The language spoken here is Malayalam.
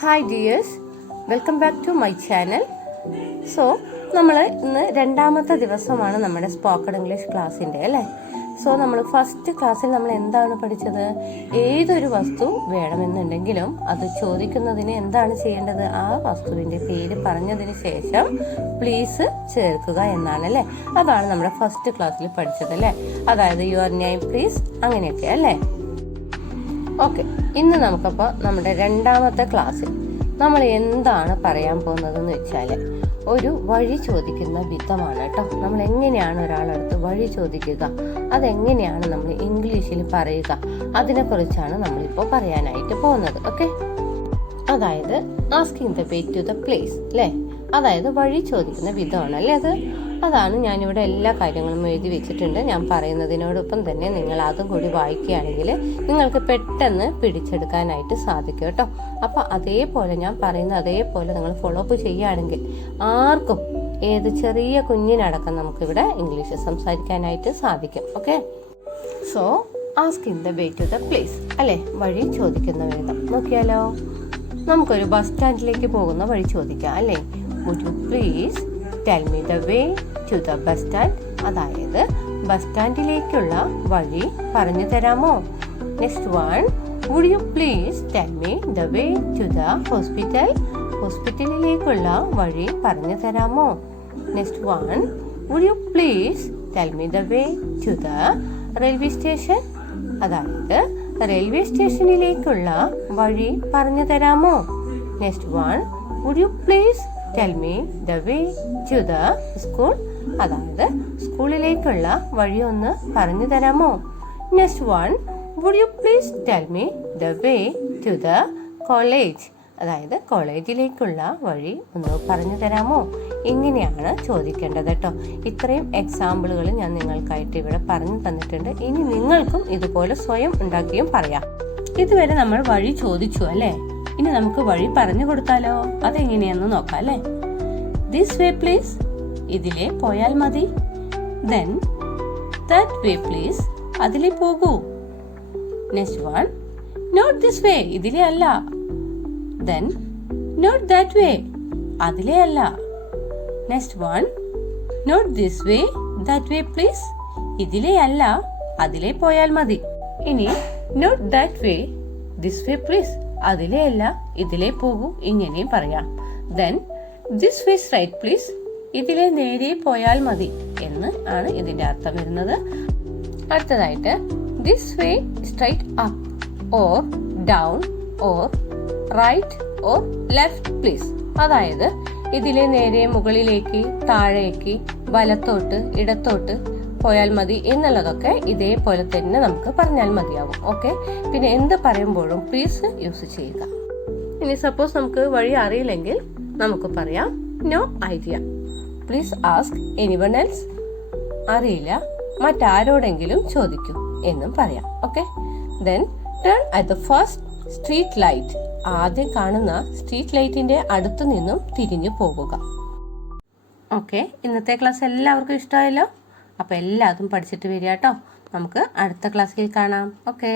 Hi dears, welcome back to my channel. So നമ്മൾ ഇന്ന് രണ്ടാമത്തെ ദിവസമാണ് നമ്മുടെ സ്പോക്കൺ ഇംഗ്ലീഷ് ക്ലാസ്സിൻ്റെ അല്ലേ. സോ നമ്മൾ ഫസ്റ്റ് ക്ലാസ്സിൽ നമ്മൾ എന്താണ് പഠിച്ചത്? ഏതൊരു വസ്തു വേണമെന്നുണ്ടെങ്കിലും അത് ചോദിക്കുന്നതിന് എന്താണ് ചെയ്യേണ്ടത്? ആ വസ്തുവിൻ്റെ പേര് പറഞ്ഞതിന് ശേഷം പ്ലീസ് ചേർക്കുക എന്നാണ് അല്ലേ. അതാണ് നമ്മുടെ ഫസ്റ്റ് ക്ലാസ്സിൽ പഠിച്ചത് അല്ലേ. അതായത് യുവർ നെയിം പ്ലീസ്, അങ്ങനെയൊക്കെ അല്ലേ. ഓക്കെ, ഇന്ന് നമുക്കപ്പോൾ നമ്മുടെ രണ്ടാമത്തെ ക്ലാസ്സിൽ നമ്മൾ എന്താണ് പറയാൻ പോകുന്നതെന്ന് വെച്ചാൽ ഒരു വഴി ചോദിക്കുന്ന വിധമാണ് കേട്ടോ. നമ്മൾ എങ്ങനെയാണ് ഒരാളടുത്ത് വഴി ചോദിക്കുക, അതെങ്ങനെയാണ് നമ്മൾ ഇംഗ്ലീഷിൽ പറയുക, അതിനെക്കുറിച്ചാണ് നമ്മളിപ്പോൾ പറയാനായിട്ട് പോകുന്നത്. ഓക്കെ, അതായത് asking the way to the place അല്ലേ. അതായത് വഴി ചോദിക്കുന്ന വിധമാണ് അല്ലേ അത്. അതാണ് ഞാനിവിടെ എല്ലാ കാര്യങ്ങളും എഴുതി വെച്ചിട്ടുണ്ട്. ഞാൻ പറയുന്നതിനോടൊപ്പം തന്നെ നിങ്ങൾ അതും കൂടി വായിക്കുകയാണെങ്കിൽ നിങ്ങൾക്ക് പെട്ടെന്ന് പിടിച്ചെടുക്കാനായിട്ട് സാധിക്കും കേട്ടോ. അപ്പോൾ അതേപോലെ ഞാൻ പറയുന്ന അതേപോലെ നിങ്ങൾ ഫോളോ അപ്പ് ചെയ്യുകയാണെങ്കിൽ ആർക്കും, ഏത് ചെറിയ കുഞ്ഞിനടക്കം നമുക്കിവിടെ ഇംഗ്ലീഷ് സംസാരിക്കാനായിട്ട് സാധിക്കും. Okay, so asking the way to the place അല്ലേ, വഴി ചോദിക്കുന്ന വിധം നോക്കിയാലോ. നമുക്കൊരു ബസ് സ്റ്റാൻഡിലേക്ക് പോകുന്ന വഴി ചോദിക്കാം അല്ലേ. Would you please tell me the way to the bus stand. അതായത് ബസ് സ്റ്റാൻഡിലേക്കുള്ള വഴി പറഞ്ഞു തരാമോ. Next one, would you please tell me the way to the hospital. ഹോസ്പിറ്റലിലേക്കുള്ള വഴി പറഞ്ഞു തരാമോ. Next one, would you please tell me the way to the railway station. അതായത് റെയിൽവേ സ്റ്റേഷനിലേക്കുള്ള വഴി പറഞ്ഞു തരാമോ. Next one, would you please tell me the way to the school. അതായത് സ്കൂളിലേക്കുള്ള വഴി ഒന്ന് പറഞ്ഞു തരാമോ. Next one, would you please tell me the way to the college. അതായത് കോളേജിലേക്കുള്ള വഴി ഒന്ന് പറഞ്ഞു തരാമോ. ഇങ്ങനെയാണ് ചോദിക്കേണ്ടത് കേട്ടോ. ഇത്രയും എക്സാമ്പിളുകൾ ഞാൻ നിങ്ങൾക്കായിട്ട് ഇവിടെ പറഞ്ഞു തന്നിട്ടുണ്ട്. ഇനി നിങ്ങൾക്കും ഇതുപോലെ സ്വയം ഉണ്ടാക്കിയും പറയാം. ഇതുവരെ നമ്മൾ വഴി ചോദിച്ചു അല്ലേ. ഇനി നമുക്ക് വഴി പറഞ്ഞു കൊടുത്താലോ. അതെങ്ങനെയാന്ന് നോക്കാം അല്ലേ. ദിസ് വേ പ്ലീസ്, ഇതിലെ പോയാൽ മതി. ദെൻ ദാറ്റ് വേ പ്ലീസ്, അതിലെ പോകൂ. Next one, not this way, ഇതിലെ അല്ല. ദെൻ നോട്ട് ദാറ്റ് വേ, അതിലെ അല്ല. Next one, not this way that way please, ഇതിലെ അല്ല, അതിലെ പോയാൽ മതി. ഇനി not that way this way please, അതിലെ അല്ല, ഇതിലെ പോകൂ. ഇങ്ങനെയും പറയാം. Then this way straight please, ഇതിലെ നേരെ പോയാൽ മതി എന്ന് ആണ് ഇതിന്റെ അർത്ഥം വരുന്നത്. അടുത്തതായിട്ട് this way straight up or down or right or left please. അതായത് ഇതിലെ നേരെ മുകളിലേക്ക്, താഴേക്ക്, വലത്തോട്ട്, ഇടത്തോട്ട് പോയാൽ മതി എന്നുള്ളതൊക്കെ ഇതേപോലെ തന്നെ നമുക്ക് പറഞ്ഞാൽ മതിയാവും. ഓക്കെ, പിന്നെ എന്ത് പറയുമ്പോഴും പ്ലീസ് യൂസ് ചെയ്യുക. ഇനി സപ്പോസ് നമുക്ക് വഴി അറിയില്ലെങ്കിൽ നമുക്ക് പറയാം no idea. Please ask anyone else. അറിയില്ല, മറ്റാരോടെങ്കിലും ചോദിക്കൂ എന്നും പറയാം. Okay, then turn at the first street light. ആദ്യം കാണുന്ന സ്ട്രീറ്റ് ലൈറ്റിന്റെ അടുത്തു നിന്നും തിരിഞ്ഞു പോവുക. ഓക്കെ, ഇന്നത്തെ ക്ലാസ് എല്ലാവർക്കും ഇഷ്ടമായല്ലോ. അപ്പോൾ എല്ലാതും പഠിച്ചിട്ട് വരിക കേട്ടോ. നമുക്ക് അടുത്ത ക്ലാസ്സിൽ കാണാം. ഓക്കെ.